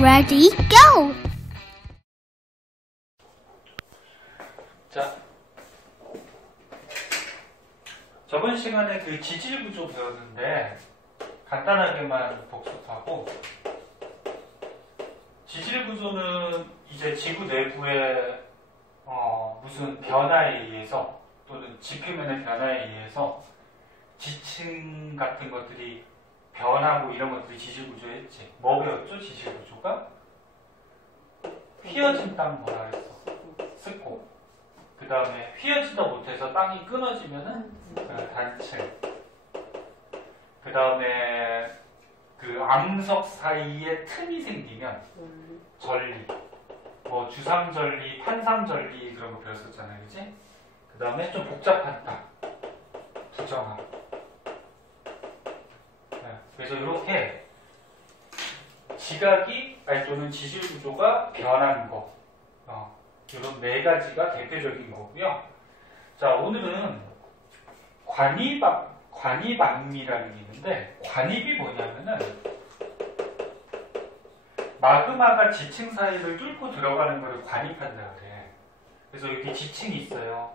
Ready, go! 자, 저번 시간에 그 지질 구조 배웠는데 간단하게만 복습하고, 지질 구조는 이제 지구 내부의 무슨 변화에 의해서 또는 지표면의 변화에 의해서 지층 같은 것들이 변하고 이런 것들이 지질 구조였지. 뭐 배웠죠? 지질 구조가? 휘어진 땅 뭐라 그랬어? 습고. 그 다음에 휘어지다 못해서 땅이 끊어지면은 단층. 그 다음에 그 암석 사이에 틈이 생기면 전리. 뭐 주삼전리, 판삼전리 그런 거 배웠었잖아요, 그지? 그 다음에 좀 복잡한 땅. 부정화. 그래서 이렇게 지각이 또는 지질 구조가 변한 거, 이런 네 가지가 대표적인 거고요. 자, 오늘은 관입암이라는 게 있는데, 관입이 뭐냐면은 마그마가 지층 사이를 뚫고 들어가는 거를 관입한다 그래. 그래서 여기 지층이 있어요.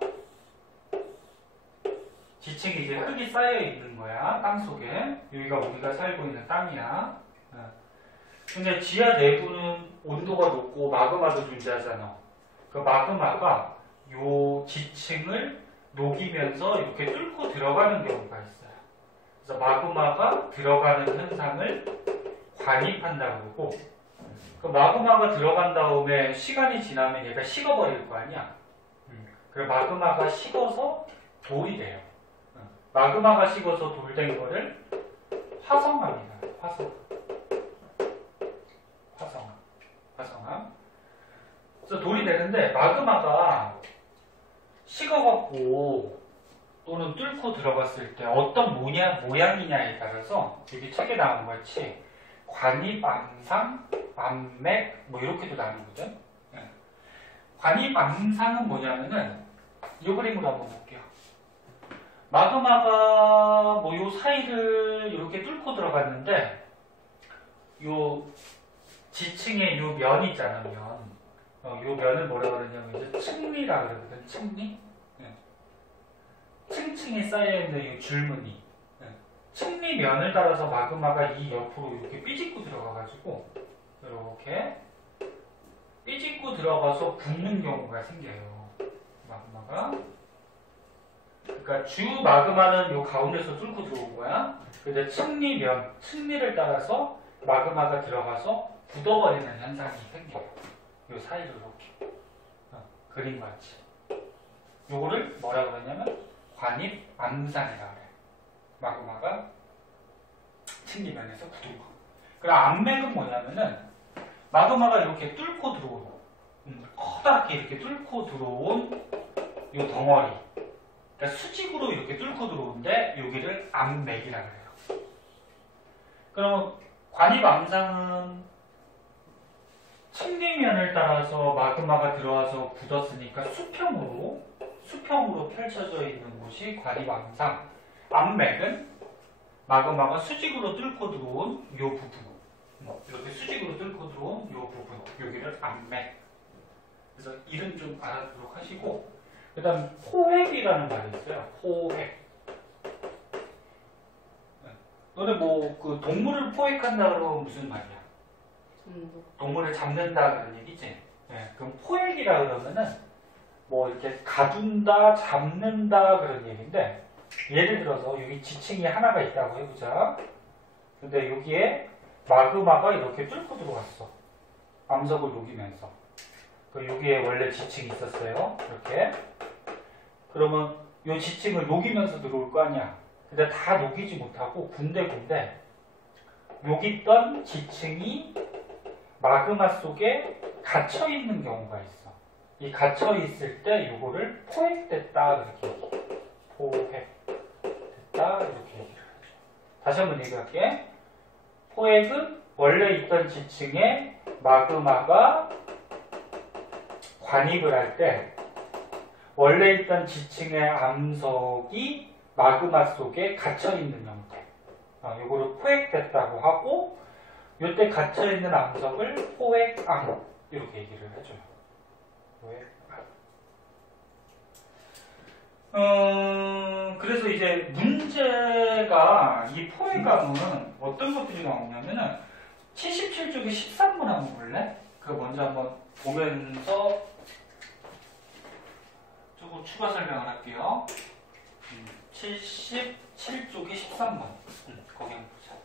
지층이 이제 흙이 쌓여 있는 거야, 땅 속에. 여기가 우리가 살고 있는 땅이야. 근데 지하 내부는 온도가 높고 마그마도 존재하잖아. 그 마그마가 요 지층을 녹이면서 이렇게 뚫고 들어가는 경우가 있어요. 그래서 마그마가 들어가는 현상을 관입한다고 그러고, 그 마그마가 들어간 다음에 시간이 지나면 얘가 식어버릴 거 아니야. 그리고 마그마가 식어서 돌이 돼요. 마그마가 식어서 돌 된 거를 화성암이라 해요. 화성암. 그래서 돌이 되는데, 마그마가 식어갖고 또는 뚫고 들어갔을 때 어떤 모양이냐에 따라서 여기 책에 나온 것 같이 관입, 암상, 암맥 뭐 이렇게도 나누거든. 관입, 암상은 뭐냐면은 이 그림으로 한번 볼게요. 마그마가 뭐 요 사이를 이렇게 뚫고 들어갔는데, 요 지층의 요 면 있잖아, 면. 요 면을 뭐라 그러냐면 이제 층리라 그러거든, 층리? 층층이 쌓여있는 이 줄무늬. 층리 면을 따라서 마그마가 이 옆으로 이렇게 삐집고 들어가가지고, 이렇게 삐집고 들어가서 붓는 경우가 생겨요, 마그마가. 그러니까 주 마그마는 요 가운데서 뚫고 들어온 거야. 근데 층리를 따라서 마그마가 들어가서 굳어버리는 현상이 생겨요. 요 사이로 이렇게. 그림 같이. 요거를 뭐라 그러냐면 관입 암상이라 그래. 마그마가 층리면에서 굳은 거. 그럼 암맥은 뭐냐면은 마그마가 이렇게 뚫고 들어온, 커다랗게 이렇게 뚫고 들어온 요 덩어리. 그러니까 수직으로 이렇게 뚫고 들어오는데 여기를 암맥이라 그래요. 그럼 관입 암상은 층리면을 따라서 마그마가 들어와서 굳었으니까 수평으로 펼쳐져 있는 곳이 관입 암상. 암맥은 마그마가 수직으로 뚫고 들어온 요 부분, 이렇게 수직으로 뚫고 들어온 요 부분, 여기를 암맥. 그래서 이름 좀 알아두도록 하시고, 그 다음 포획이라는 말이 있어요. 포획. 너네 뭐 그 동물을 포획한다 그러면 무슨 말이야? 동물을 잡는다 그런 얘기지. 그럼 포획이라 그러면은 뭐 이렇게 가둔다, 잡는다 그런 얘기인데, 예를 들어서 여기 지층이 하나가 있다고 해보자. 근데 여기에 마그마가 이렇게 뚫고 들어왔어. 암석을 녹이면서. 여기에 원래 지층이 있었어요. 이렇게. 그러면 이 지층을 녹이면서 들어올 거 아니야. 근데 다 녹이지 못하고 군데군데 여기 있던 지층이 마그마 속에 갇혀 있는 경우가 있어. 이 갇혀 있을 때 요거를 포획됐다 이렇게 얘기해. 포획됐다 이렇게 얘기를 하죠. 다시 한번 얘기할게. 포획은 원래 있던 지층에 마그마가 관입을 할 때 원래 있던 지층의 암석이 마그마 속에 갇혀 있는 형태. 요거를 포획됐다고 하고, 요때 갇혀있는 암석을 포획암 이렇게 얘기를 해줘요. 포획암. 그래서 이제 문제가 이 포획암은 어떤 것들이 나오냐면은 77쪽에 13번 한번 볼래? 그거 먼저 한번 보면서 조금 추가 설명을 할게요. 77쪽에 13번. 거기 한번 보자.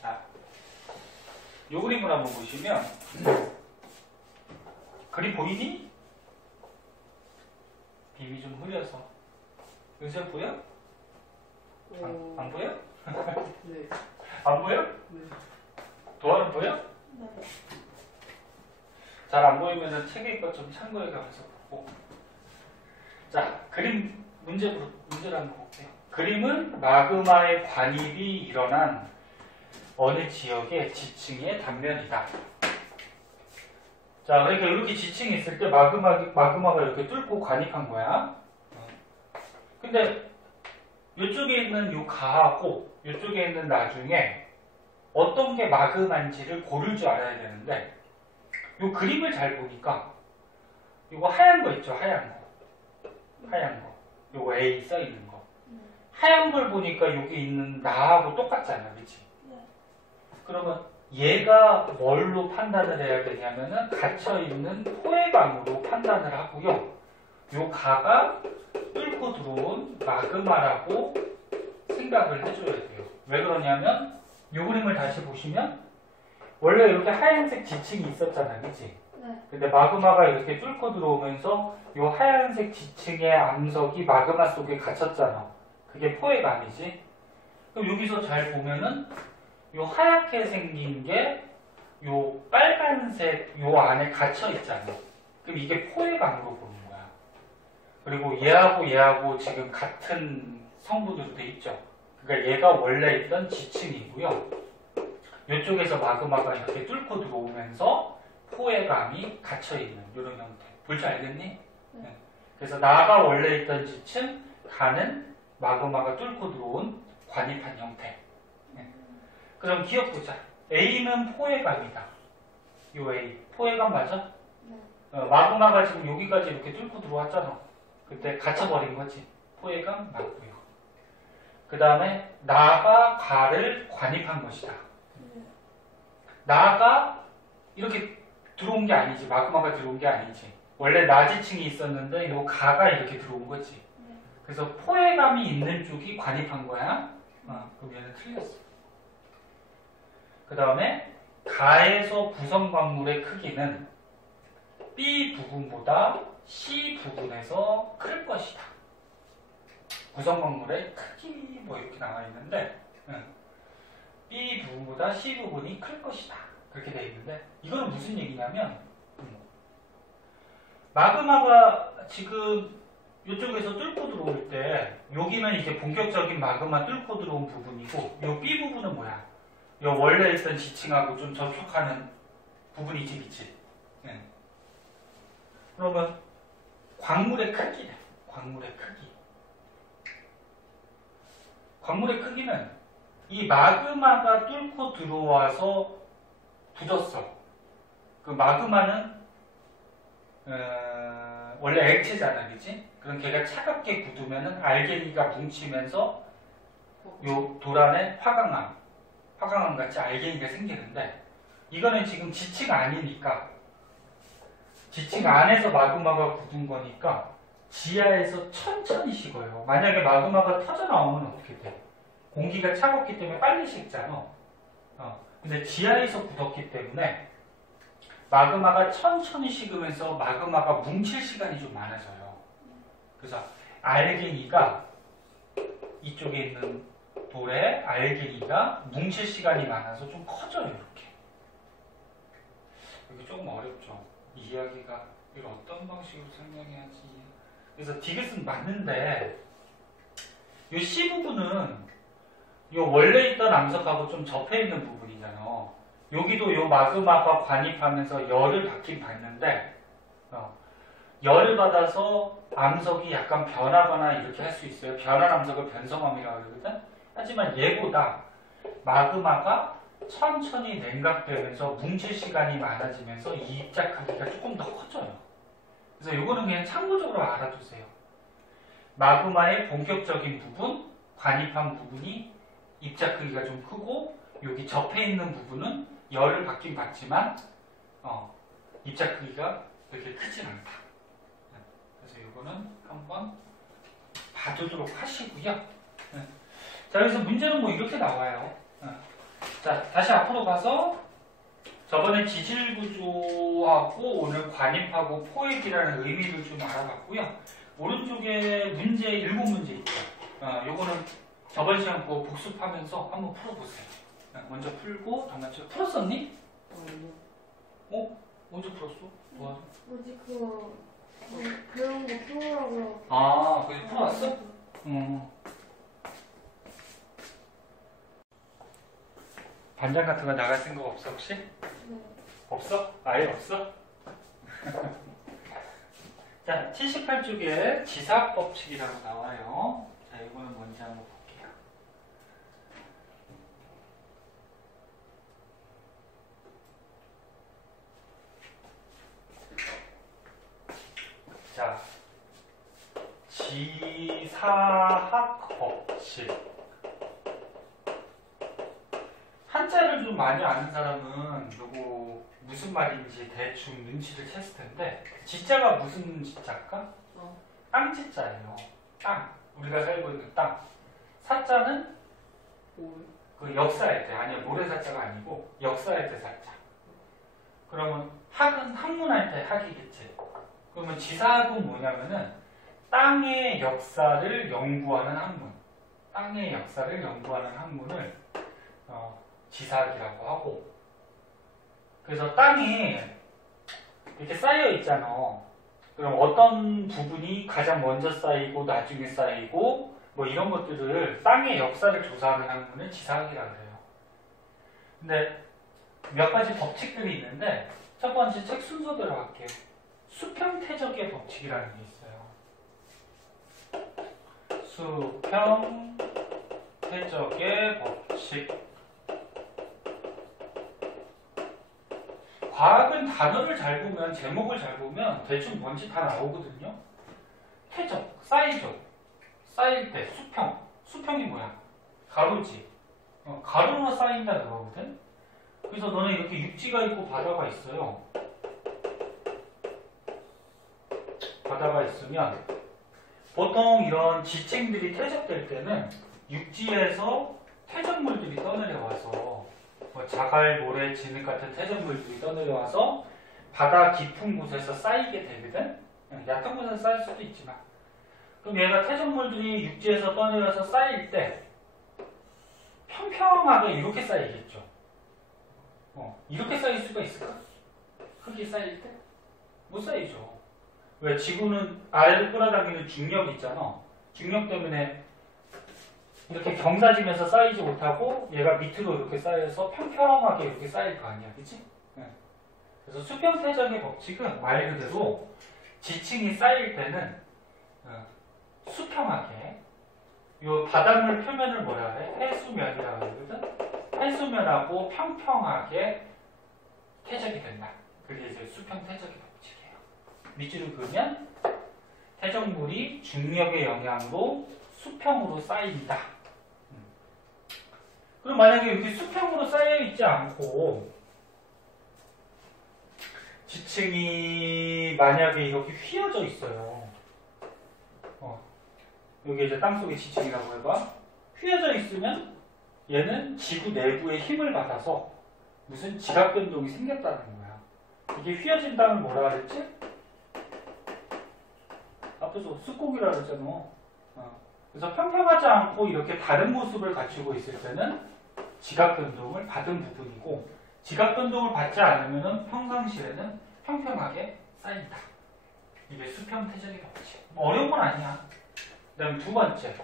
자, 요 그림을 한번 보시면 그림 보이니? 빛이 좀 흐려서. 요새 보여? 안 보여? 네. 안 보여? 네. 도안은 보여? 네. 잘 안 보이면 책에 거 좀 참고해 가면서 보고. 자, 그림 문제를 한번 볼게요. 그림은 마그마의 관입이 일어난 어느 지역의 지층의 단면이다. 자, 그러니까 이렇게 지층이 있을 때 마그마가 이렇게 뚫고 관입한 거야. 근데 이쪽에 있는 요 가하고 이쪽에 있는 나중에 어떤 게 마그마인지를 고를 줄 알아야 되는데 요 그림을 잘 보니까 요거 하얀 거 있죠? 하얀 거. 요거 A 써 있는 거. 하얀 걸 보니까 여기 있는 나하고 똑같잖아. 그치? 그러면 얘가 뭘로 판단을 해야 되냐면은 갇혀있는 포획암으로 판단을 하고요. 요 가가 뚫고 들어온 마그마라고 생각을 해줘야 돼요. 왜 그러냐면 요 그림을 다시 보시면 원래 이렇게 하얀색 지층이 있었잖아. 그치? 네. 근데 마그마가 이렇게 뚫고 들어오면서 요 하얀색 지층의 암석이 마그마 속에 갇혔잖아. 그게 포획암이지. 그럼 여기서 잘 보면은 요 하얗게 생긴 게 요 빨간색 요 안에 갇혀 있잖아. 그럼 이게 포획암으로 보는 거야. 그리고 얘하고 지금 같은 성분으로 돼 있죠. 그러니까 얘가 원래 있던 지층이고요. 이쪽에서 마그마가 이렇게 뚫고 들어오면서 포획암이 갇혀 있는 이런 형태. 볼 줄 알겠니? 네. 그래서 나가 원래 있던 지층, 가는 마그마가 뚫고 들어온 관입한 형태. 그럼 기억보자. A는 포획암이다. 요 A. 포획암 맞아? 네. 마그마가 지금 여기까지 이렇게 뚫고 들어왔잖아. 그때 갇혀버린 거지. 포획암 맞고요. 그 다음에 나가 가를 관입한 것이다. 나가 이렇게 들어온 게 아니지. 마그마가 들어온 게 아니지. 원래 나지층이 있었는데 요 가가 이렇게 들어온 거지. 그래서 포획암이 있는 쪽이 관입한 거야. 그럼 얘는 틀렸어. 그 다음에 가에서 구성 광물의 크기는 B 부분보다 C 부분에서 클 것이다. 구성 광물의 크기 뭐 이렇게 나와 있는데 B 부분보다 C 부분이 클 것이다. 그렇게 돼 있는데 이거는 무슨 얘기냐면 마그마가 지금 이쪽에서 뚫고 들어올 때 여기는 이제 본격적인 마그마 뚫고 들어온 부분이고 이 B 부분은 뭐야? 이 원래 있던 지층하고 좀 접촉하는 부분이지, 그치? 네. 그러면 광물의 크기네. 광물의 크기. 광물의 크기는 이 마그마가 뚫고 들어와서 굳었어. 그 마그마는 원래 액체잖아, 그치? 그럼 걔가 차갑게 굳으면은 알갱이가 뭉치면서 요 돌 안에 화강암 같이 알갱이가 생기는데 이거는 지금 지층 아니니까 지층 안에서 마그마가 굳은 거니까 지하에서 천천히 식어요. 만약에 마그마가 터져 나오면 어떻게 돼? 공기가 차갑기 때문에 빨리 식잖아. 근데 지하에서 굳었기 때문에 마그마가 천천히 식으면서 마그마가 뭉칠 시간이 좀 많아져요. 그래서 알갱이가 이쪽에 있는 돌에 알갱이가 뭉칠 시간이 많아서 좀 커져요. 이렇게. 이게 조금 어렵죠. 이 이야기가 이걸 어떤 방식으로 설명해야지. 그래서 디귿은 맞는데 이 C 부분은 이 원래 있던 암석하고 좀 접해 있는 부분이잖아. 여기도 요 마그마가 관입하면서 열을 받긴 받는데 열을 받아서 암석이 약간 변하거나 이렇게 할 수 있어요. 변한 암석을 변성암이라고 그러거든. 하지만 얘보다 마그마가 천천히 냉각되면서 뭉칠 시간이 많아지면서 이 입자 크기가 조금 더 커져요. 그래서 이거는 그냥 참고적으로 알아두세요. 마그마의 본격적인 부분, 관입한 부분이 입자 크기가 좀 크고 여기 접해 있는 부분은 열을 받긴 받지만 입자 크기가 그렇게 크진 않다. 그래서 이거는 한번 봐두도록 하시고요. 자, 그래서 문제는 뭐 이렇게 나와요. 자, 다시 앞으로 가서 저번에 지질구조하고 오늘 관입하고 포획이라는 의미를 좀 알아봤고요. 오른쪽에 문제 7문제 있죠. 요거는 저번 시간 거 복습하면서 한번 풀어보세요. 먼저 풀고 장난쳐. 풀었었니? 언제 풀었어? 뭐하죠? 뭐지 그런 거 풀으라고. 아, 그래서 풀어왔어? 반장 같은 거 나갈 생각 없어 혹시? 네. 없어? 아예 없어? 자, 78쪽에 지사법칙이라고 나와요. 자, 이거는 뭔지 한번 볼게요. 자, 지사학법칙. 한자를 좀 많이 아는 사람은 요거 무슨 말인지 대충 눈치를 챘을 텐데, 지자가 무슨 지자일까? 땅지자예요. 땅. 우리가 살고 있는 땅. 사자는 그 역사할 때, 아니요, 모래사자가 아니고 역사할 때 사자. 그러면 학은 학문할 때 학이겠지. 그러면 지사학은 뭐냐면은 땅의 역사를 연구하는 학문. 땅의 역사를 연구하는 학문을 지사학이라고 하고, 그래서 땅이 이렇게 쌓여 있잖아. 그럼 어떤 부분이 가장 먼저 쌓이고 나중에 쌓이고 뭐 이런 것들을 땅의 역사를 조사하는 학문을 지사학이라고 해요. 근데 몇 가지 법칙들이 있는데 첫 번째 책 순서대로 할게요. 수평태적의 법칙이라는 게 있어요. 수평태적의 법칙. 과학은 단어를 잘 보면, 제목을 잘 보면 대충 뭔지 다 나오거든요. 태적, 쌓이죠. 쌓일 때, 수평. 수평이 뭐야? 가로지. 가로로 쌓인다 그러거든. 그래서 너는 이렇게 육지가 있고 바다가 있어요. 바다가 있으면 보통 이런 지층들이 퇴적될 때는 육지에서 퇴적물들이 떠내려와서 뭐 자갈, 모래, 진흙 같은 퇴적물들이 떠내려와서 바다 깊은 곳에서 쌓이게 되거든. 얕은 곳에서 쌓일 수도 있지만, 그럼 얘가 퇴적물들이 육지에서 떠내려서 쌓일 때 평평하게 이렇게 쌓이겠죠. 이렇게 쌓일 수가 있을까? 흙이 쌓일 때? 못 쌓이죠. 왜? 지구는 아래로 끌어당기는 중력이 있잖아. 중력 때문에 이렇게 경사지면서 쌓이지 못하고 얘가 밑으로 이렇게 쌓여서 평평하게 이렇게 쌓일 거 아니야. 그치? 그래서 수평태적의 법칙은 말 그대로 지층이 쌓일 때는 수평하게, 요 바닷물 표면을 뭐라 그래? 해수면이라고 그러거든? 해수면하고 평평하게 태적이 된다. 그게 이제 수평태적의 법칙이에요. 밑줄을 그으면 태적물이 중력의 영향으로 수평으로 쌓인다. 그럼 만약에 이렇게 수평으로 쌓여있지 않고 지층이 만약에 이렇게 휘어져 있어요. 여기 이제 땅속의 지층이라고 해봐. 휘어져 있으면 얘는 지구 내부의 힘을 받아서 무슨 지각 변동이 생겼다는 거야. 이게 휘어진다면 뭐라 그랬지? 앞에서 습곡이라 그랬잖아. 그래서 평평하지 않고 이렇게 다른 모습을 갖추고 있을 때는 지각 변동을 받은 부분이고, 지각 변동을 받지 않으면 평상시에는 평평하게 쌓인다. 이게 수평태적의 법칙. 어려운 건 아니야. 그 다음 두 번째,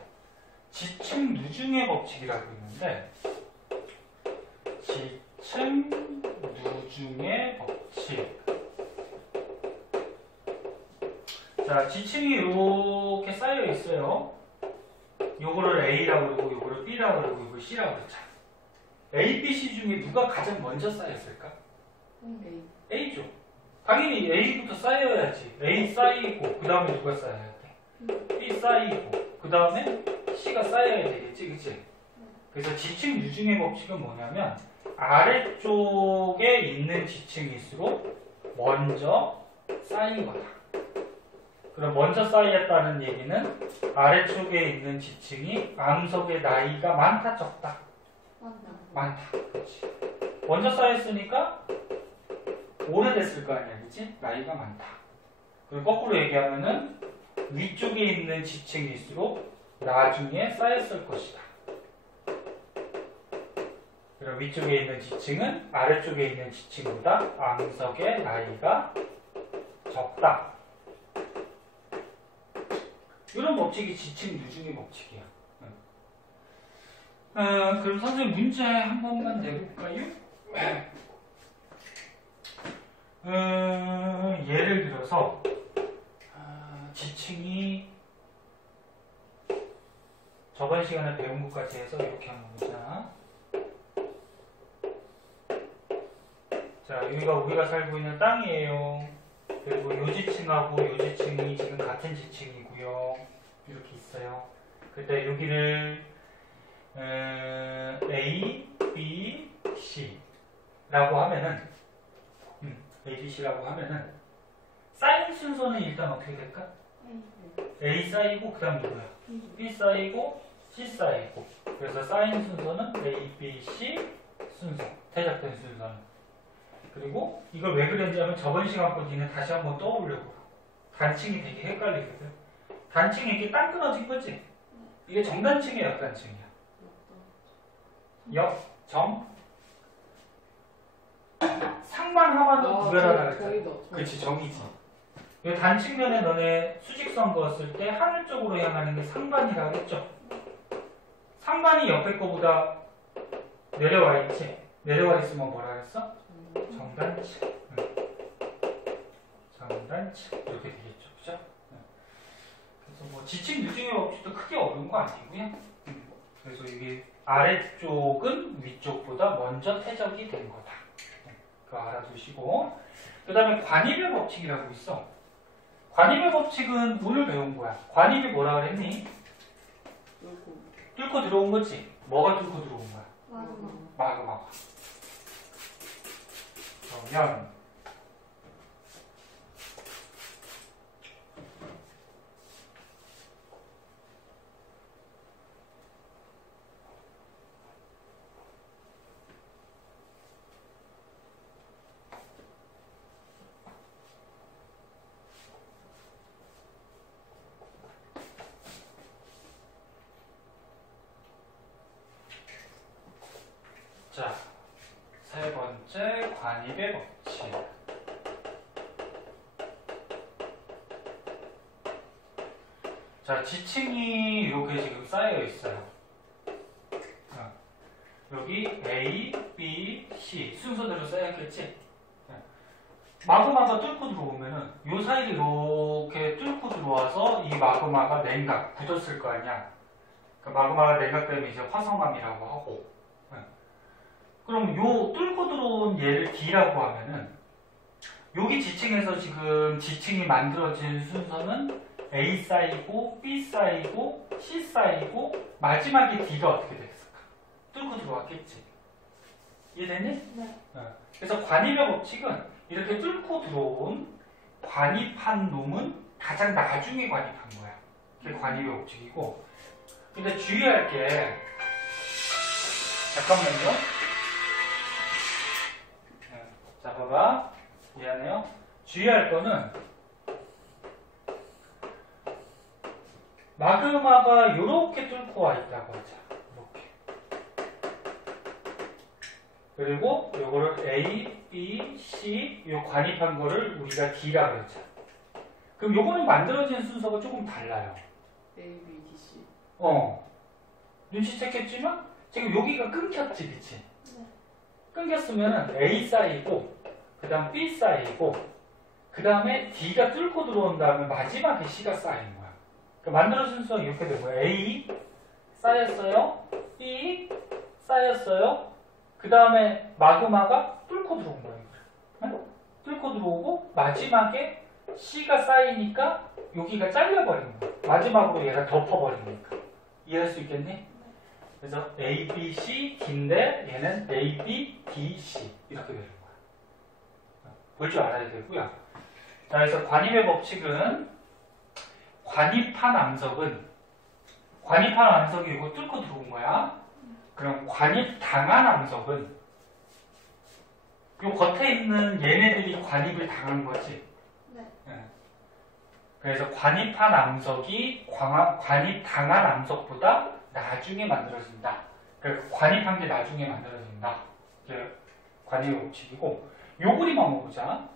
지층 누중의 법칙이라고 있는데, 지층 누중의 법칙. 자, 지층이 이렇게 쌓여 있어요. 요거를 A라고 그러고 요거를 B라고 그러고 요거를 C라고 그러죠. A, B, C 중에 누가 가장 먼저 쌓였을까? A죠. 당연히 A부터 쌓여야지. A 쌓이고 그 다음에 누가 쌓여야 돼? B 쌓이고 그 다음에 C가 쌓여야 되겠지, 그치? 그래서 지층 유중의 법칙은 뭐냐면 아래쪽에 있는 지층일수록 먼저 쌓인 거다. 그럼 먼저 쌓였다는 얘기는 아래쪽에 있는 지층이 암석의 나이가 많다, 적다? 많다. 그렇지. 먼저 쌓였으니까 오래됐을 거 아니야, 그치? 나이가 많다. 그리고 거꾸로 얘기하면은 위쪽에 있는 지층일수록 나중에 쌓였을 것이다. 그럼 위쪽에 있는 지층은 아래쪽에 있는 지층보다 암석의 나이가 적다. 이런 법칙이 지층 유중의 법칙이야. 그럼 선생님 문제 한 번만 내볼까요? 예를 들어서 지층이 저번 시간에 배운 것까지 해서 이렇게 한번 보자. 자, 여기가 우리가 살고 있는 땅이에요. 그리고 요 지층하고 요 지층이 지금 같은 지층이고요. 이렇게 있어요. 그때 여기를 A, B, C 라고 하면은 A, B, C라고 하면은 쌓인 순서는 일단 어떻게 될까? A 쌓이고 그 다음 누구야? B 쌓이고 C 쌓이고. 그래서 쌓인 순서는 A, B, C 순서, 퇴적된 순서는. 그리고 이걸 왜 그랬는지 하면 저번 시간 거 니는 다시 한번 떠올려보라. 단층이 되게 헷갈리거든. 단층이 이렇게 땅 끊어진 거지? 이게 정단층이야, 역단층이야? 역, 정? 상만 하만도 구별하라 그랬잖아. 그렇지, 정이지. 이 단측면에 너네 수직선 그었을 때 하늘 쪽으로 향하는 게 상반이라고 했죠? 상반이 옆에 거보다 내려와 있지? 내려와 있으면 뭐라 그랬어? 정단층. 정단층. 이렇게 되겠죠. 그죠? 그래서 뭐 지층 유중의 법칙도 크게 어려운 거 아니고요. 그래서 이게 아래쪽은 위쪽보다 먼저 퇴적이 된 거다. 그거 알아두시고. 그 다음에 관입의 법칙이라고 있어. 관입의 법칙은 오늘 배운 거야. 관입이 뭐라 그랬니? 뚫고 들어온 거지? 뭐가 뚫고 들어온 거야? 마그마가. 그러면 자, 세 번째 관입의 법칙. 자, 지층이 이렇게 지금 쌓여 있어요. 여기 A, B, C 순서대로 쌓였겠지? 마그마가 뚫고 들어오면은 요 사이를 이렇게 뚫고 들어와서 이 마그마가 냉각, 굳었을 거 아니야? 그 마그마가 냉각되면 이제 화성암이라고 하고. 그럼 요 뚫고 들어온 얘를 D라고 하면은 여기 지층에서 지금 지층이 만들어진 순서는 A 쌓이고 B 쌓이고 C 쌓이고 마지막에 D가 어떻게 됐을까? 뚫고 들어왔겠지. 이해되니? 네. 그래서 관입의 법칙은 이렇게 뚫고 들어온 관입한 놈은 가장 나중에 관입한 거야. 그게 관입의 법칙이고. 근데 주의할 게 잠깐만요. 자, 봐봐. 미안해요. 주의할 거는 마그마가 이렇게 뚫고 와 있다고 하자. 이렇게. 그리고 요거를 A, B, C 요 관입한 거를 우리가 D라고 했잖아. 그럼 요거는 만들어진 순서가 조금 달라요. A, B, D, C. 눈치챘겠지만 지금 여기가 끊겼지, 그치? 끊겼으면 A 쌓이고 그 다음 B 쌓이고 그 다음에 D가 뚫고 들어온 다음에 마지막에 C가 쌓인 거야. 그러니까 만들어진 순서가 이렇게 된 거야. A 쌓였어요. B 쌓였어요. 그 다음에 마그마가 뚫고 들어온 거예요. 응? 뚫고 들어오고 마지막에 C가 쌓이니까 여기가 잘려버린 거야. 마지막으로 얘가 덮어버리니까. 이해할 수 있겠니? 그래서 A, B, C, D인데 얘는 A, B, D, C 이렇게 되는 거야. 볼 줄 알아야 되고요. 자, 그래서 관입의 법칙은 관입한 암석이 이거 뚫고 들어온 거야. 그럼 관입당한 암석은 요 겉에 있는 얘네들이 관입을 당한 거지. 네. 그래서 관입한 암석이 관입당한 암석보다 나중에 만들어진다. 그러니까 관입한 게 나중에 만들어진다. 이게 관입의 법칙이고, 요 그림 한번 보자.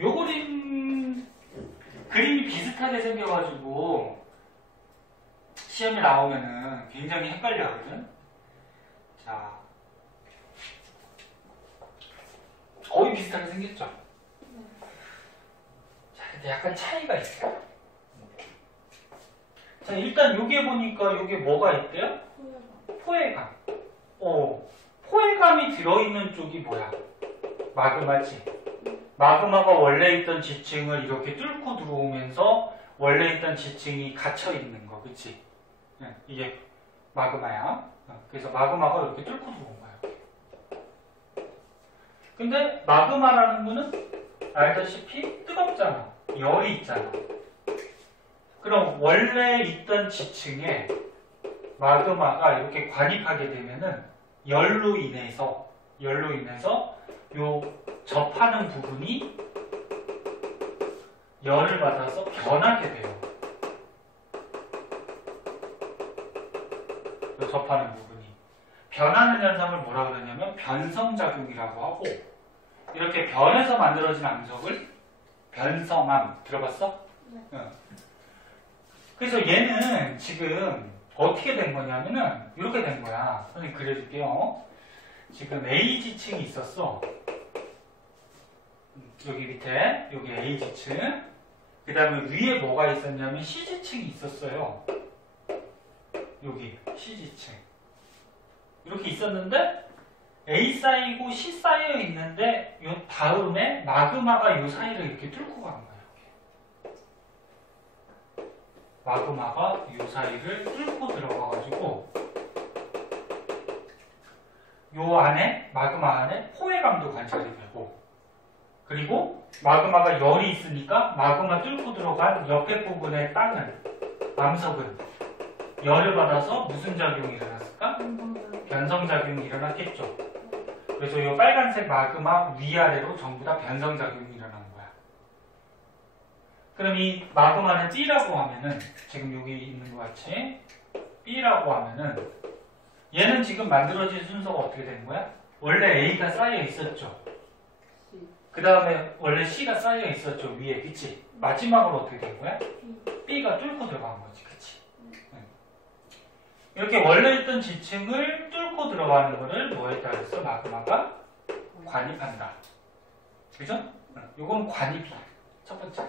요 그림이 비슷하게 생겨가지고 시험에 나오면은 굉장히 헷갈려하거든. 자, 거의 비슷하게 생겼죠. 자, 근데 약간 차이가 있어요. 자, 일단 여기에 보니까 여기에 뭐가 있대요? 포획감. 포획감이 들어있는 쪽이 뭐야? 마그마지. 마그마가 원래 있던 지층을 이렇게 뚫고 들어오면서 원래 있던 지층이 갇혀 있는 거, 그치? 이게 마그마야. 그래서 마그마가 이렇게 뚫고 들어온 거야. 근데 마그마라는 거는 알다시피 뜨겁잖아. 열이 있잖아. 그럼 원래 있던 지층에 마그마가 이렇게 관입하게 되면은 열로 인해서 요 접하는 부분이 열을 받아서 변하게 돼요. 요 접하는 부분이 변하는 현상을 뭐라 그러냐면 변성작용이라고 하고, 이렇게 변해서 만들어진 암석을 변성암 들어봤어? 네. 그래서 얘는 지금 어떻게 된 거냐면은 이렇게 된 거야. 선생님 그려줄게요. 지금 A 지층이 있었어. 여기 밑에 여기 A 지층. 그 다음에 위에 뭐가 있었냐면 C 지층이 있었어요. 여기 C 지층. 이렇게 있었는데 A 쌓이고 C 쌓여 있는데 요 다음에 마그마가 요 사이를 이렇게 뚫고 가는 거예요. 마그마가 요 사이를 뚫고 들어가가지고 요 안에 마그마 안에 포획감도 관찰이 되고, 그리고 마그마가 열이 있으니까 마그마 뚫고 들어간 옆에 부분의 땅은 암석은 열을 받아서 무슨 작용이 일어났을까? 변성작용이 일어났겠죠. 그래서 이 빨간색 마그마 위아래로 전부 다 변성작용이 일어난 거야. 그럼 이 마그마를 B라고 하면은, 지금 여기 있는 것 같이 B라고 하면은 얘는 지금 만들어진 순서가 어떻게 된 거야? 원래 A가 쌓여 있었죠. 그 다음에 원래 C가 쌓여 있었죠, 위에. 그치? 마지막으로 어떻게 된 거야? B가 뚫고 들어간 거지. 그치? 이렇게 원래 있던 지층을 뚫고 들어가는 거를 뭐 했다 그랬어? 마그마가 관입한다. 그죠? 요건 관입이야. 첫 번째.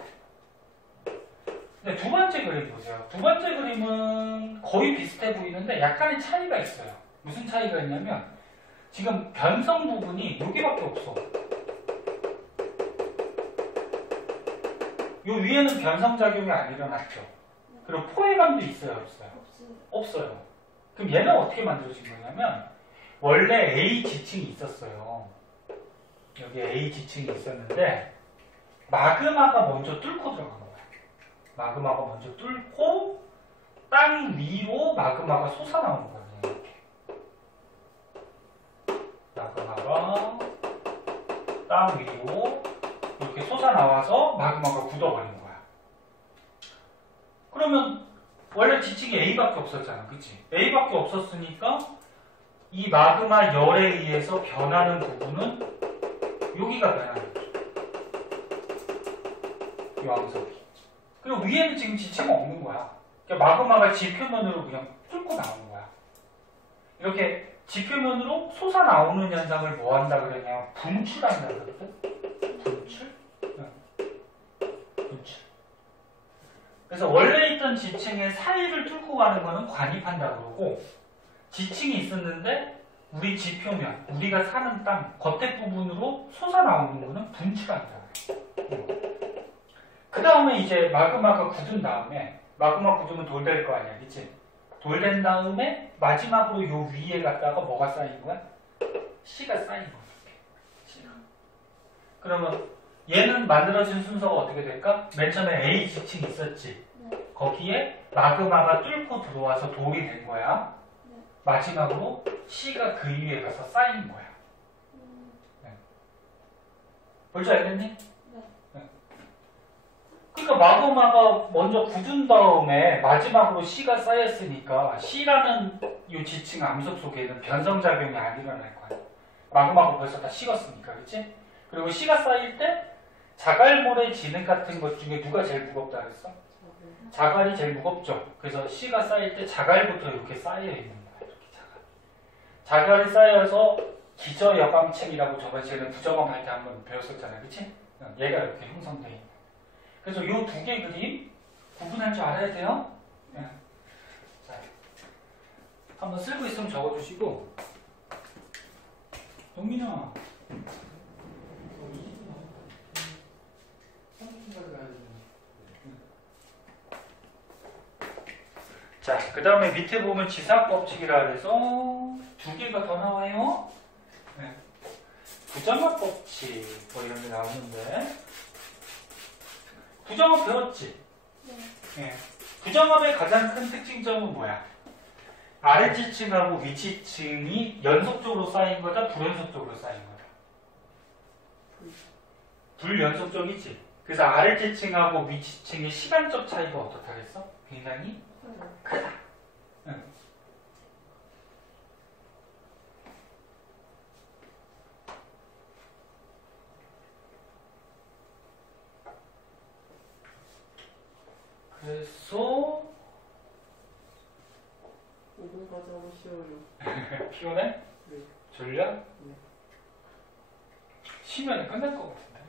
근데 두 번째 그림 보세요. 두 번째 그림은 거의 비슷해 보이는데 약간의 차이가 있어요. 무슨 차이가 있냐면, 지금 변성 부분이 여기밖에 없어. 요 위에는 변성작용이 안 일어났죠. 그리고 포획감도 있어요, 없어요? 없어요. 그럼 얘는 어떻게 만들어진 거냐면, 원래 A 지층이 있었어요. 여기 A 지층이 있었는데 마그마가 먼저 뚫고 들어간 거야. 마그마가 먼저 뚫고 땅 위로 마그마가 솟아나오는 거예요. 마그마가 땅 위로 이렇게 솟아나와서 마그마가 굳어버린 거야. 그러면 원래 지층이 A밖에 없었잖아. 그치? A밖에 없었으니까 이 마그마 열에 의해서 변하는 부분은 여기가 변하는 거죠. 이 암석이. 그리고 위에는 지금 지층이 없는 거야. 그러니까 마그마가 지표면으로 그냥 뚫고 나오는 거야. 이렇게 지표면으로 솟아나오는 현상을 뭐 한다 그러냐? 분출한다 그러거든? 분출? 분출. 그래서 원래 있던 지층의 사이를 뚫고 가는 거는 관입한다 그러고, 지층이 있었는데 우리 지표면, 우리가 사는 땅 겉에 부분으로 솟아나오는 거는 분출한다. 그 다음에 이제 마그마가 굳은 다음에, 마그마 굳으면 돌 될 거 아니야, 그치? 돌 된 다음에 마지막으로 요 위에 갖다가 뭐가 쌓인 거야? C가 쌓인 거야. C가. 그러면 얘는 만들어진 순서가 어떻게 될까? 맨 처음에 A 지층이 있었지. 네. 거기에 마그마가 뚫고 들어와서 돌이 된 거야. 네. 마지막으로 C가 그 위에 가서 쌓인 거야. 네. 볼줄 알겠니? 네. 그러니까 마그마가 먼저 굳은 다음에 마지막으로 C가 쌓였으니까 C라는 이 지층 암석 속에는 변성작용이 안 일어날 거야. 마그마가 벌써 다 식었으니까, 그치? 그리고 C가 쌓일 때 자갈모래 진흙 같은 것 중에 누가 제일 무겁다 그랬어? 자갈이 제일 무겁죠. 그래서 C가 쌓일 때 자갈부터 이렇게 쌓여 있는 거야. 이렇게 자갈이 쌓여서 기저여광층이라고 저번 시간에 부정원 할 때 한번 배웠었잖아요, 그치? 얘가 이렇게 형성되어 있는. 그래서 이 두 개 그림 구분할 줄 알아야 돼요. 네. 자, 한번 쓸고 있으면 적어주시고. 동민아. 자, 그 다음에 밑에 보면 지사법칙이라 해서 두 개가 더 나와요. 네. 부정합법칙 뭐 이런 게 나오는데, 부정합 배웠지? 네. 부정합의 가장 큰 특징점은 뭐야? 아래지층하고 위지층이 연속적으로 쌓인 거다, 불연속적으로 쌓인 거다? 불연속적이지. 그래서 아래지층하고 위지층의 시간적 차이가 어떻다 그랬어? 굉장히 크다. 응. 그래서 5분까지 하고 쉬어요. 피곤해? 네. 졸려? 네. 쉬면 끝날 것 같은데.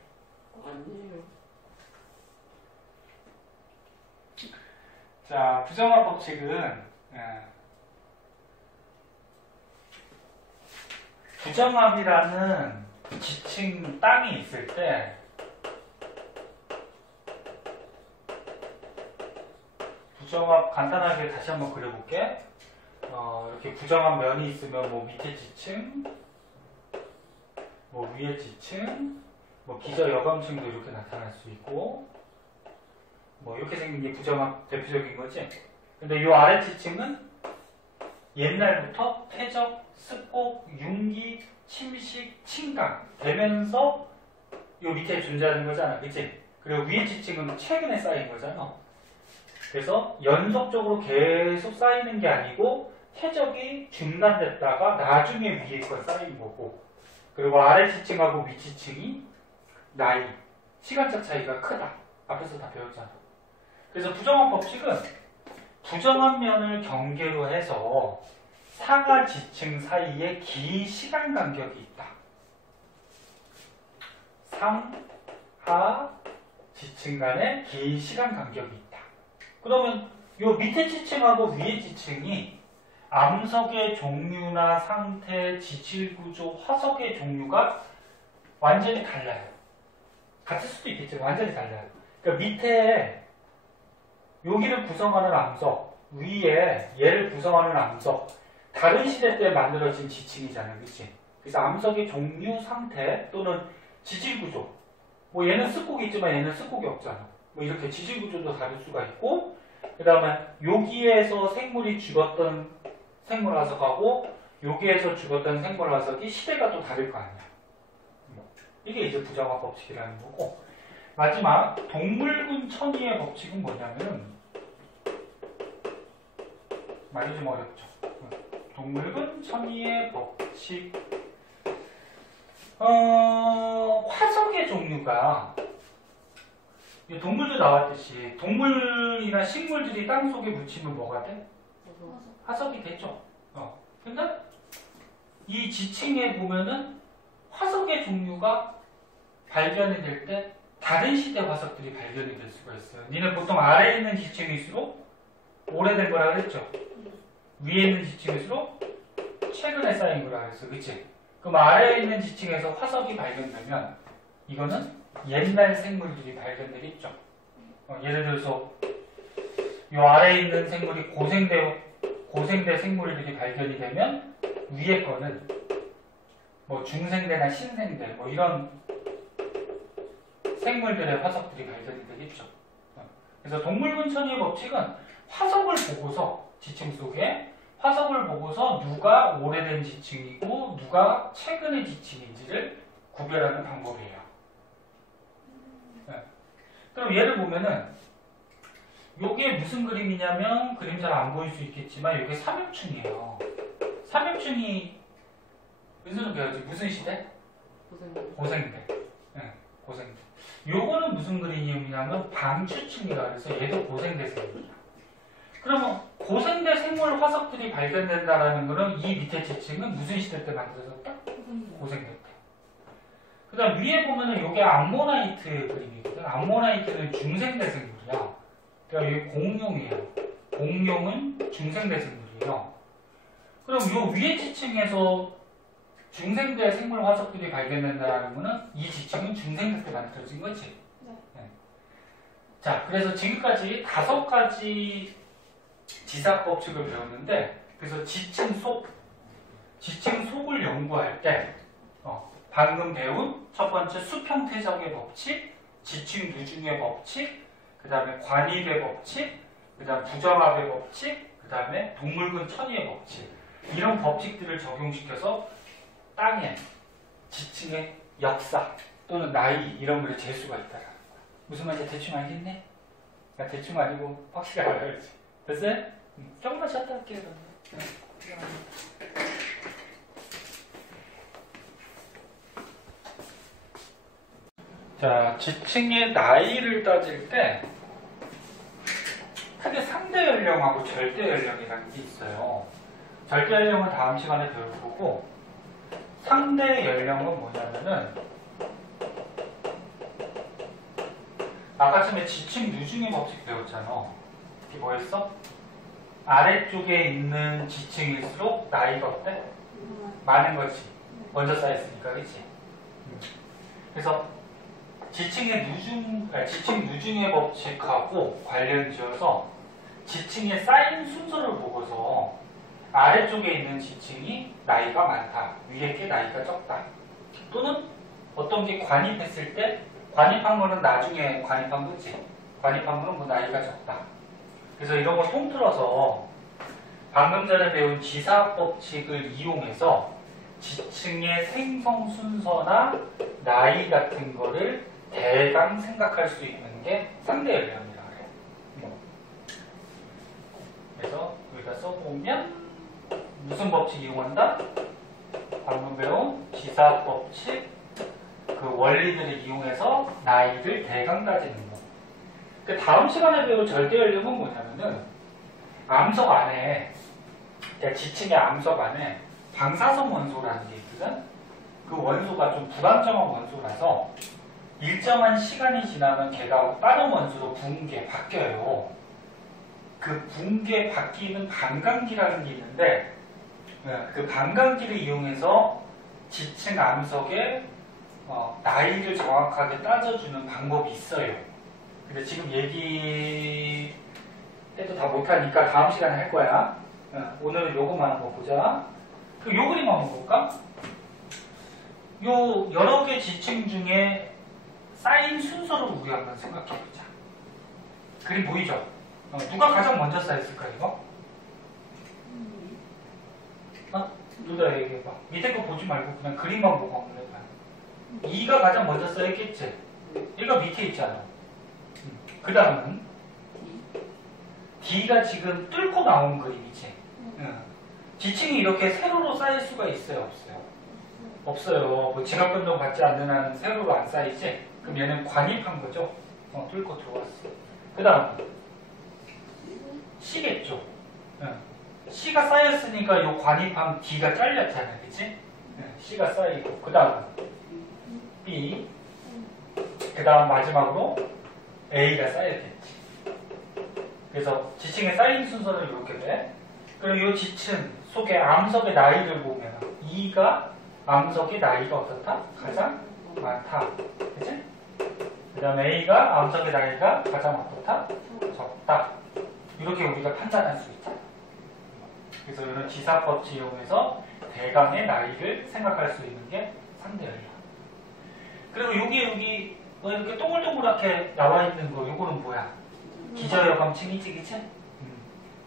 아니에요. 자, 부정합 법칙은 부정합이라는 지층 땅이 있을 때 부정합 간단하게 다시 한번 그려볼게. 이렇게 부정합 면이 있으면 뭐 밑에 지층, 뭐 위에 지층, 뭐 기저 여광층도 이렇게 나타날 수 있고, 뭐 이렇게 생긴 게 부정합 대표적인 거지. 근데 이 아래 지층은 옛날부터 퇴적, 습곡, 융기, 침식, 침강 되면서 이 밑에 존재하는 거잖아, 그치? 그리고 위에 지층은 최근에 쌓인 거잖아. 그래서 연속적으로 계속 쌓이는 게 아니고 퇴적이 중단됐다가 나중에 위에 거 쌓인 거고, 그리고 아래 지층하고 위 지층이 나이, 시간적 차이가 크다. 앞에서 다 배웠잖아. 그래서 부정합 법칙은 부정합 면을 경계로 해서 상하 지층 사이에 긴 시간 간격이 있다. 상하 지층 간에 긴 시간 간격이 있다. 그러면 요 밑에 지층하고 위에 지층이 암석의 종류나 상태, 지질 구조, 화석의 종류가 완전히 달라요. 같을 수도 있겠지만 완전히 달라요. 그러니까 밑에 여기를 구성하는 암석, 위에 얘를 구성하는 암석, 다른 시대 때 만들어진 지층이잖아요, 그렇지? 그래서 암석의 종류, 상태 또는 지질 구조. 뭐 얘는 습곡이 있지만 얘는 습곡이 없잖아. 뭐 이렇게 지질 구조도 다를 수가 있고, 그 다음에 여기에서 생물이 죽었던 생물 화석하고 여기에서 죽었던 생물 화석이 시대가 또 다를 거 아니야. 이게 이제 부정합 법칙이라는 거고, 마지막 동물군 천위의 법칙은 뭐냐면, 말이 좀 어렵죠. 동물군 천위의 법칙. 화석의 종류가 동물도 나왔듯이 동물이나 식물들이 땅속에 묻히면 뭐가 돼? 화석이 되죠. 근데 이 지층에 보면은 화석의 종류가 발견이 될 때 다른 시대 화석들이 발견이 될 수가 있어요. 니네 보통 아래에 있는 지층일수록 오래된 거라 그랬죠? 위에 있는 지층일수록 최근에 쌓인 거라 그랬어. 그치? 그럼 아래에 있는 지층에서 화석이 발견되면 이거는 옛날 생물들이 발견되겠죠. 예를 들어서 이 아래에 있는 생물이 고생대 생물들이 발견이 되면 위에 거는 뭐 중생대나 신생대 뭐 이런 생물들의 화석들이 발견이 되겠죠. 그래서 동물군 천위의 법칙은 화석을 보고서 지층 속에 화석을 보고서 누가 오래된 지층이고 누가 최근의 지층인지를 구별하는 방법이에요. 그럼 얘를 보면은 요게 무슨 그림이냐면 그림 잘 안 보일 수 있겠지만 요게 삼엽충이에요. 삼엽충이 은수는 배웠지? 무슨 시대? 고생대. 네, 고생대. 요거는 무슨 그림이냐면 방추충이라 그래서 얘도 고생대 생물이야. 그러면 고생대 생물 화석들이 발견된다라는 거는 이 밑에 지층은 무슨 시대 때 만들어졌다? 고생대 때. 그 다음 위에 보면은 요게 암모나이트 그림이거든. 암모나이트는 중생대 생물이야. 그러니까 이게 공룡이에요. 공룡은 중생대 생물이에요. 그럼 요 위에 지층에서 중생대 생물 화석들이 발견된다는 거는 이 지층은 중생대 때 만들어진 거지. 네. 자, 그래서 지금까지 5가지 지사법칙을 배웠는데, 그래서 지층 속을 연구할 때, 방금 배운 첫 번째 수평태적의 법칙, 지층 누중의 법칙, 그 다음에 관입의 법칙, 그 다음 부정합의 법칙, 그 다음에 동물군 천위의 법칙, 이런 법칙들을 적용시켜서 땅의 지층의 역사 또는 나이 이런 걸 잴 수가 있다. 무슨 말인지 대충 알겠네? 나 대충 아니고 확실히 알아야지. 됐어요? 조금만 쉬었다 할게요. 자, 지층의 나이를 따질 때 크게 상대 연령하고 절대 연령이라는 게 있어요. 절대 연령은 다음 시간에 배울 거고, 상대 연령은 뭐냐면은 아까 전에 지층 누중의 법칙 배웠잖아. 이게 뭐였어? 아래쪽에 있는 지층일수록 나이가 어때? 많은 거지. 먼저 쌓였으니까, 그치? 그래서 지층 누중의 법칙하고 관련 지어서 지층에 쌓인 순서를 보고서 아래쪽에 있는 지층이 나이가 많다. 위에 게 나이가 적다. 또는 어떤 게 관입했을 때 관입한 거는 나중에 관입한 거지. 관입한 거는 뭐 나이가 적다. 그래서 이런 걸 통틀어서 방금 전에 배운 지사법칙을 이용해서 지층의 생성 순서나 나이 같은 거를 대강 생각할 수 있는 게 상대 연령이라 그래. 그래서 여기다 써보면 무슨 법칙 이용한다? 방금 배운 지사법칙 그 원리들을 이용해서 나이를 대강 따지는 거. 그 다음 시간에 배울 절대 연령은 뭐냐면은 암석 안에 지층의 암석 안에 방사성 원소라는 게 있거든. 그 원소가 좀 불안정한 원소라서 일정한 시간이 지나면 걔가 다른 원소로 바뀌어요. 그 붕괴 바뀌는 반감기라는 게 있는데 그 반감기를 이용해서 지층 암석의 나이를 정확하게 따져주는 방법이 있어요. 근데 지금 얘기해도 다 못하니까 다음 시간에 할 거야. 오늘은 요거만 한번 보자. 요 그림 한번 볼까? 요 여러 개 지층 중에 쌓인 순서를 우리 한번 생각해보자. 그림 보이죠? 누가 가장 먼저 쌓였을까 이거? 누가 얘기해봐. 밑에 거 보지 말고 그냥 그림만 보고 한번 해봐. 2가 가장 먼저 쌓였겠지? 얘가 밑에 있잖아. 그 다음은 D가 지금 뚫고 나온 그림이지. 지층이 이렇게 세로로 쌓일 수가 있어요? 없어요? 없어요. 뭐 지각 변동 받지 않는 한은 세로로 안 쌓이지? 그럼 얘는 관입한 거죠? 뚫고 들어왔어. 그 다음 C겠죠? C가 쌓였으니까 요 관입함 D가 잘렸잖아요. 그치? C가 쌓이고 그 다음 B 그 다음 마지막으로 A가 쌓였겠지. 그래서 지층에 쌓인 순서는 이렇게 돼. 그럼 이 지층 속에 암석의 나이를 보면 E가 암석의 나이가 어떻다? 가장 많다. 그치? 그 다음에 A가 암석의 나이가 가장 어떻다? 적다. 이렇게 우리가 판단할 수 있잖아. 그래서 이런 지사법 이용해서 대강의 나이를 생각할 수 있는 게 상대열이야. 그리고 여기 뭐 이렇게 동글동글하게 나와 있는 거, 요거는 뭐야? 기저여감층이지, 그치?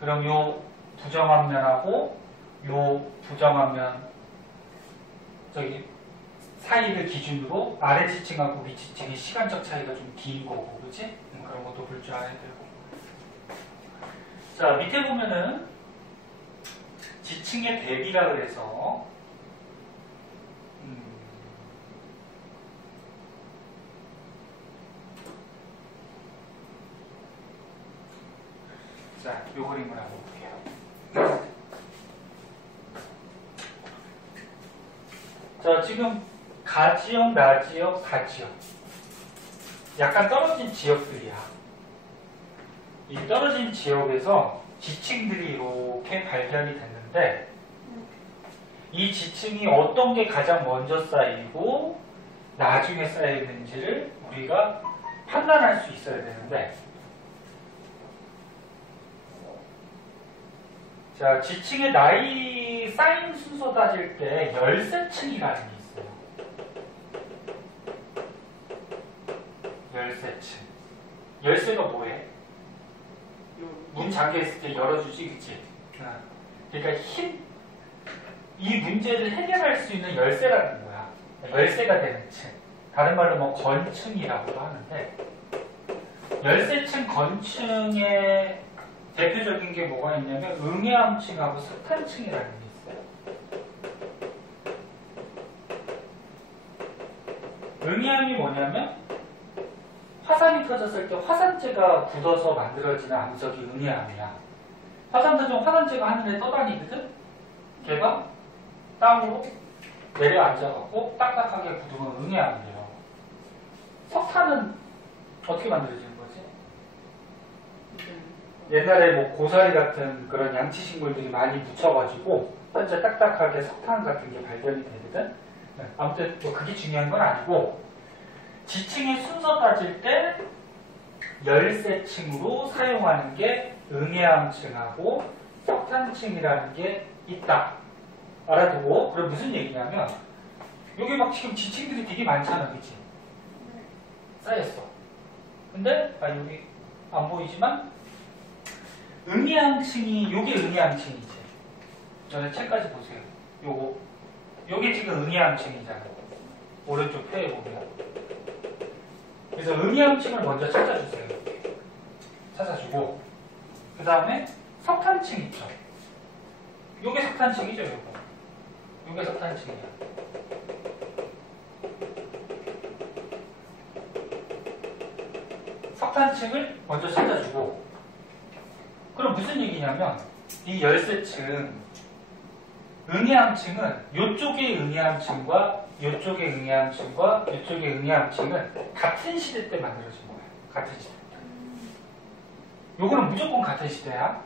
그럼 요 부정압면하고 요 부정압면 저기 사이를 기준으로 아래 지층하고 위 지층의 시간적 차이가 좀 긴 거고, 그치? 그런 것도 볼 줄 알아야 되고. 자, 밑에 보면은 지층의 대비라 그래서 자, 요 그림을 한번 볼게요. 자, 지금 가지역, 나지역, 다지역 약간 떨어진 지역들이야. 이 떨어진 지역에서 지층들이 이렇게 발견이 됐는데 이 지층이 어떤 게 가장 먼저 쌓이고 나중에 쌓이는지를 우리가 판단할 수 있어야 되는데 자, 지층의 나이 쌓인 순서 따질 때 열세층이라는 게 있어요. 열세층. 열쇠가 뭐해? 문 잠겨있을 때 열어주지, 그치? 그러니까 이 문제를 해결할 수 있는 열쇠라는 거야. 열쇠가 되는 층. 다른 말로 뭐 건층이라고도 하는데 열세층 건층의 대표적인 게 뭐가 있냐면 응해암층하고 석탄층이라는 게 있어요. 응해암이 뭐냐면 화산이 터졌을 때 화산재가 굳어서 만들어지는 암석이 응해암이야. 화산 터지면 화산재가 하늘에 떠다니거든? 걔가 땅으로 내려앉아갖고 딱딱하게 굳으면 응해암이에요. 석탄은 어떻게 만들어지는 거지? 옛날에 뭐 고사리 같은 그런 양치식물들이 많이 묻혀가지고 현재 딱딱하게 석탄 같은 게 발견이 되거든? 아무튼 뭐 그게 중요한 건 아니고 지층의 순서 따질 때 열세층으로 사용하는 게 응해암층하고 석탄층이라는 게 있다. 알아두고 그럼 무슨 얘기냐면 여기 막 지금 지층들이 되게 많잖아, 그치? 쌓였어. 근데 여기 안 보이지만 응해암층이 요게 응해암층이지. 저는 책까지 보세요. 요게 지금 응해암층이잖아. 오른쪽 폐에 보면. 그래서 응해암층을 먼저 찾아주세요. 찾아주고 그 다음에 석탄층 있죠. 요게 석탄층이죠, 요거. 요게 석탄층이야. 석탄층을 먼저 찾아주고 그럼 무슨 얘기냐면 이 열쇠층 응해암층은 요쪽의 응해암층과 요쪽의 응해암층과 요쪽의 응해암층은 같은 시대 때 만들어진 거예요. 같은 시대 때. 요거는 무조건 같은 시대야.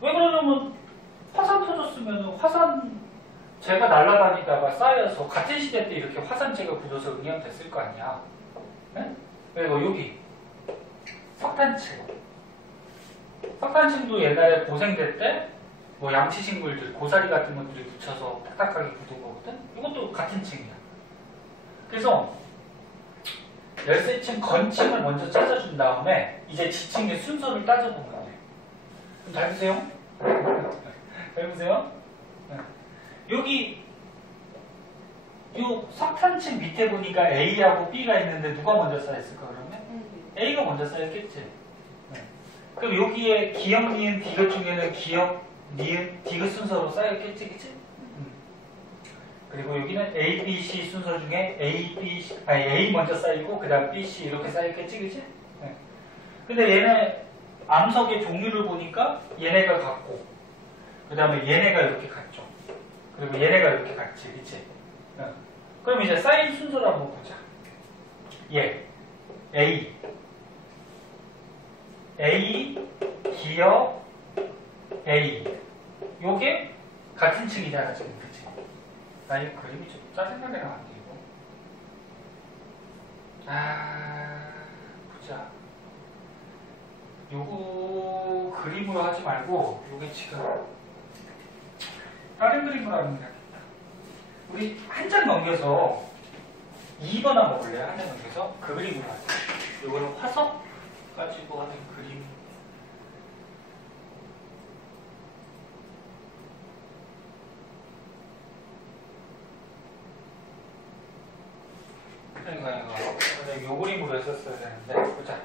왜 그러냐면 화산 터졌으면 화산재가 날아다니다가 쌓여서 같은 시대 때 이렇게 화산재가 굳어서 응해암됐을 거 아니야. 네? 그리고 여기 석탄층. 석탄층도 옛날에 고생대 때 뭐 양치식물들, 고사리 같은 것들이 붙여서 딱딱하게 굳은 거거든? 이것도 같은 층이야. 그래서 열세층 건층을 먼저 찾아준 다음에 이제 지층의 순서를 따져보면 돼. 그럼 잘 보세요. 잘 보세요. 여기 요 석탄층 밑에 보니까 A하고 B가 있는데 누가 먼저 쌓였을까 그러면? A가 먼저 쌓였겠지. 그럼 여기에 기역, 니은, 디귿 중에는 기역, 니은, 디귿 순서로 쌓였겠지, 그치? 그리고 여기는 A, B, C 순서 중에 A 먼저 쌓이고 그 다음 B, C 이렇게 쌓였겠지, 그치? 근데 얘네 암석의 종류를 보니까 얘네가 같고 그 다음에 얘네가 이렇게 갔죠. 그리고 얘네가 이렇게 갔지, 그치? 그럼 이제 사인 순서를 한번 보자. 얘, A, 기억, A. 요게 같은 층이잖아, 지금, 그치? 나 이 그림이 좀 짜증나게 나왔네, 이거. 보자. 요거 그림으로 하지 말고, 요게 지금 다른 그림으로 하면 되겠다. 우리 한 장 넘겨서 2번 한번 볼래요? 한 장 넘겨서 그 그림으로 하자. 요거는 화석 가지고 하는 그림. 이거 요 그림으로 했었어야 되는데 보자.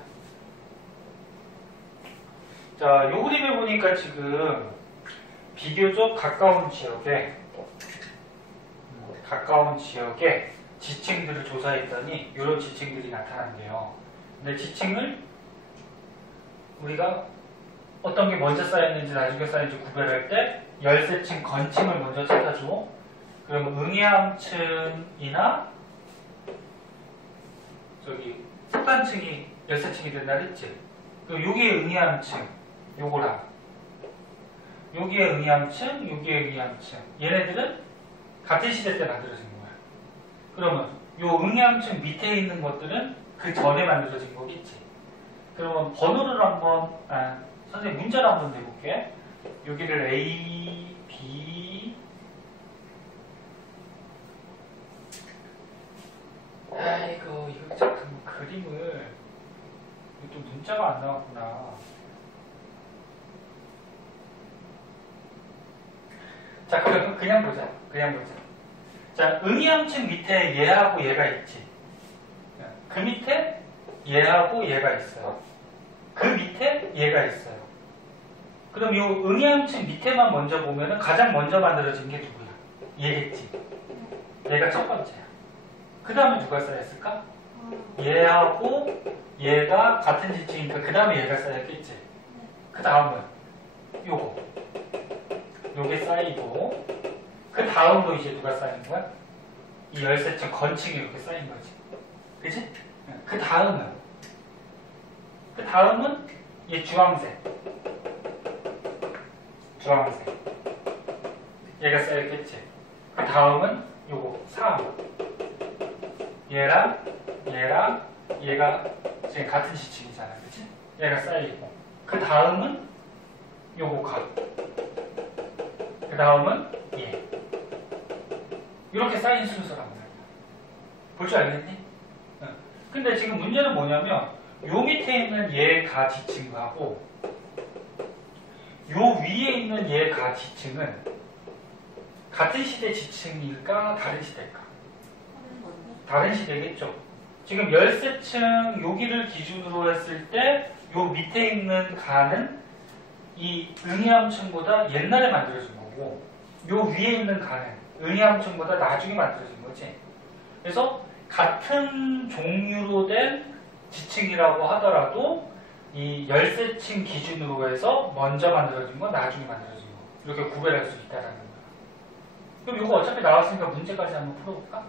자, 요 그림을 보니까 지금 비교적 가까운 지역에 지층들을 조사했더니 이런 지층들이 나타난대요. 근데 지층을 우리가 어떤 게 먼저 쌓였는지 나중에 쌓였는지 구별할 때 열세층 건층을 먼저 찾아줘. 그러면 응해암층이나 저기 석단층이 열세층이 된다 그랬지? 그럼 여기에 응해암층, 요거랑 여기에 응해암층, 여기에 응해암층. 얘네들은 같은 시대 때 만들어진 거야. 그러면 요 응해암층 밑에 있는 것들은 그 전에 만들어진 거겠지. 그러면 번호를 한번, 선생님 문제를 한번 내볼게. 여기를 A, B, 아이고, 이거 잠깐만 그림을, 이거 또 문자가 안 나왔구나. 자, 그럼 그냥 보자. 자, 응이암층 밑에 얘하고 얘가 있지. 그 밑에 얘하고 얘가 있어요. 그 밑에 얘가 있어요. 그럼 요 응이암층 밑에만 먼저 보면은 가장 먼저 만들어진 게 누구야? 얘겠지. 얘가 첫 번째야. 그 다음에 누가 쌓였을까? 얘하고 얘가 같은 지층이니까 그 다음에 얘가 쌓였겠지. 그 다음은 요게 쌓이고 그 다음도 이제 누가 쌓인 거야? 이 열세층 건층이 이렇게 쌓인 거지. 그치? 그 다음은 얘 주황색. 얘가 쌓였겠지. 그 다음은 요거 3. 얘랑 얘가 지금 같은 지층이잖아. 그치? 얘가 쌓이고. 그 다음은 요거 가. 그 다음은 얘. 이렇게 쌓인 순서란 말이야. 볼 줄 알겠니? 근데 지금 문제는 뭐냐면 요 밑에 있는 얘 가 지층하고 요 위에 있는 얘 가 지층은 같은 시대 지층일까? 다른 시대일까? 다른 시대겠죠. 지금 열세층 여기를 기준으로 했을 때 요 밑에 있는 가는 이 응해암층보다 옛날에 만들어진 거고 요 위에 있는 가는 응해암층보다 나중에 만들어진 거지. 그래서 같은 종류로 된 지층이라고 하더라도 이 열세층 기준으로 해서 먼저 만들어진 거, 나중에 만들어진 거 이렇게 구별할 수 있다는 거야. 그럼 이거 어차피 나왔으니까 문제까지 한번 풀어볼까?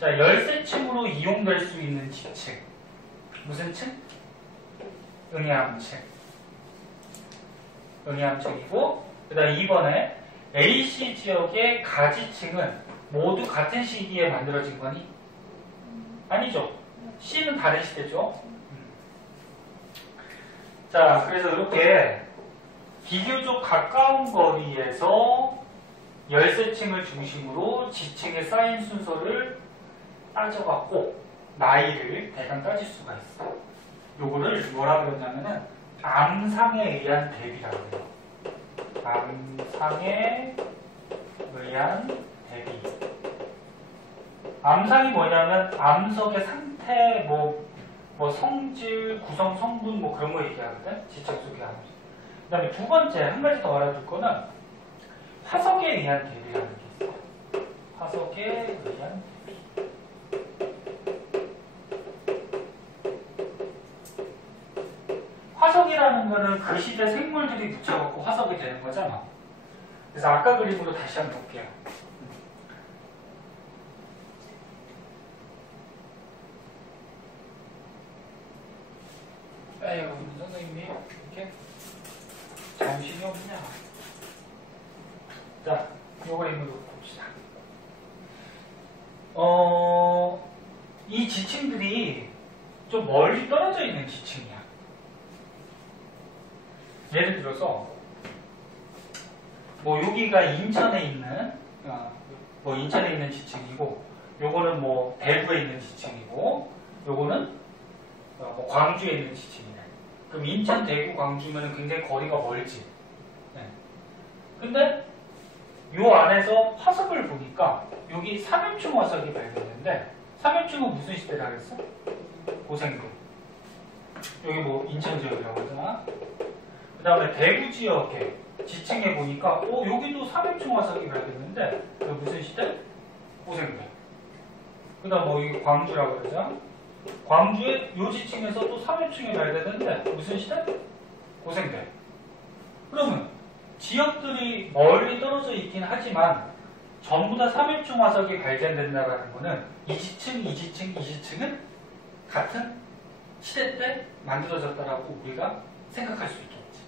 자, 열세층으로 이용될 수 있는 지층 무슨 층? 응해암층이고 그 다음 2번에 AC 지역의 가지층은 모두 같은 시기에 만들어진 거니? 아니죠. C는 다른 시대죠. 자, 그래서 이렇게 비교적 가까운 거리에서 열세층을 중심으로 지층에 쌓인 순서를 따져갖고 나이를 대강 따질 수가 있어. 요거를 뭐라 그러냐면은 암상에 의한 대비라고 해요. 암상에 의한 대비. 암상이 뭐냐면 암석의 상태, 뭐 성질, 구성 성분 뭐 그런 거 얘기하거든. 지층 속의 암석. 그 다음에 두 번째 한 가지 더 알아둘 거는 화석에 의한 대비라는 게 있어요. 화석에 의한 대비. 화석이라는 거는 그 시대 생물들이 묻혀갖고 화석이 되는 거잖아. 그래서 아까 그림으로 다시 한번 볼게요. 아유, 선생님이 이렇게 정신이 없냐. 자, 요 그림으로 봅시다. 이 지층들이 좀 멀리 떨어져 있는 지층이야. 예를 들어서 뭐 여기가 인천에 있는 뭐 인천에 있는 지층이고, 요거는 뭐 대구에 있는 지층이고, 요거는 뭐 광주에 있는 지층이네. 그럼 인천, 대구, 광주면 굉장히 거리가 멀지. 네. 근데 요 안에서 화석을 보니까 여기 삼엽충 화석이 발견됐는데, 삼엽충은 무슨 시대라 그랬어? 고생도. 여기 뭐 인천 지역이라고 하잖아. 그 다음에 대구 지역에 지층에 보니까 여기도 삼엽충 화석이 발견됐는데, 그 무슨 시대? 고생도. 그 다음 뭐 여기 광주라고 그러죠. 광주의 요 지층에서 또 삼엽충이 발견됐는데 무슨 시대? 고생대. 그러면 지역들이 멀리 떨어져 있긴 하지만 전부 다 삼엽충 화석이 발견된다는 거는 이 지층, 이 지층, 이 지층은 같은 시대 때 만들어졌다라고 우리가 생각할 수 있겠지.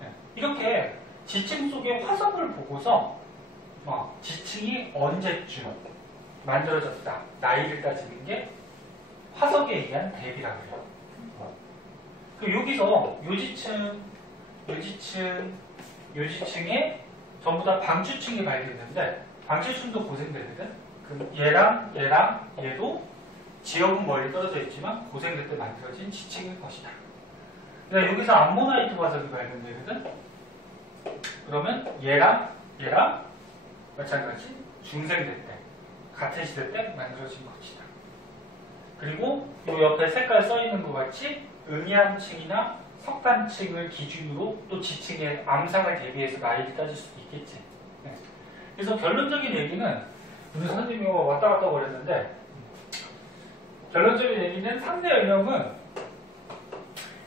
네. 이렇게 지층 속의 화석을 보고서 지층이 언제쯤 만들어졌다, 나이를 따지는 게 화석에 의한 대비라고 해요. 그 여기서 요지층에 전부 다 방추층이 발견됐는데, 방추층도 고생대거든. 그럼 얘랑 얘도 지역은 멀리 떨어져 있지만 고생대 때 만들어진 지층일 것이다. 그러니까 여기서 암모나이트 화석이 발견되거든. 그러면 얘랑 마찬가지 중생대 때, 같은 시대 때 만들어진 것이다. 그리고 이 옆에 색깔 써있는 것 같이 음양층이나 석단층을 기준으로 또 지층의 암상을 대비해서 나이를 따질 수도 있겠지. 네. 그래서 결론적인 얘기는, 오늘 선생님이 왔다 갔다 그랬는데, 결론적인 얘기는 상대 연령은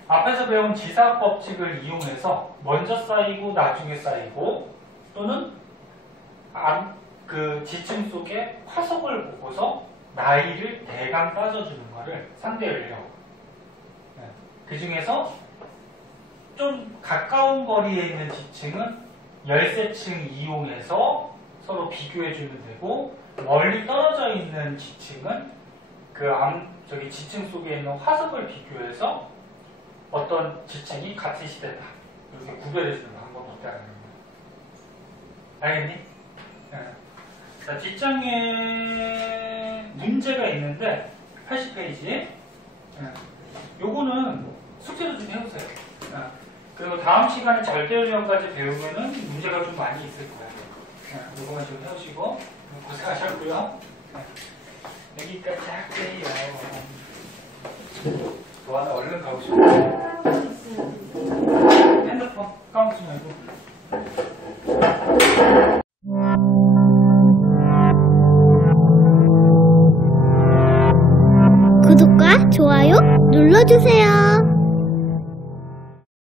앞에서 배운 지사 법칙을 이용해서 먼저 쌓이고 나중에 쌓이고, 또는 그 지층 속에 화석을 보고서 나이를 대강 따져주는 거를 상대 연령. 네. 그 중에서 좀 가까운 거리에 있는 지층은 열쇠층 이용해서 서로 비교해주면 되고, 멀리 떨어져 있는 지층은 저기 지층 속에 있는 화석을 비교해서 어떤 지층이 같은 시대다, 이렇게 구별해주는 방법이 있다는 거예요. 알겠니? 네. 자, 뒷장에 문제가 있는데 80페이지. 요거는 숙제로 좀 해보세요. 그리고 다음 시간에 절대연령까지 배우면은 문제가 좀 많이 있을 거예요. 요거만 좀 해오시고 고생하셨고요. 여기까지 할게요. 도안아 얼른 가고 싶어요. 핸드폰 까먹지 말고. 구독과 좋아요 눌러주세요.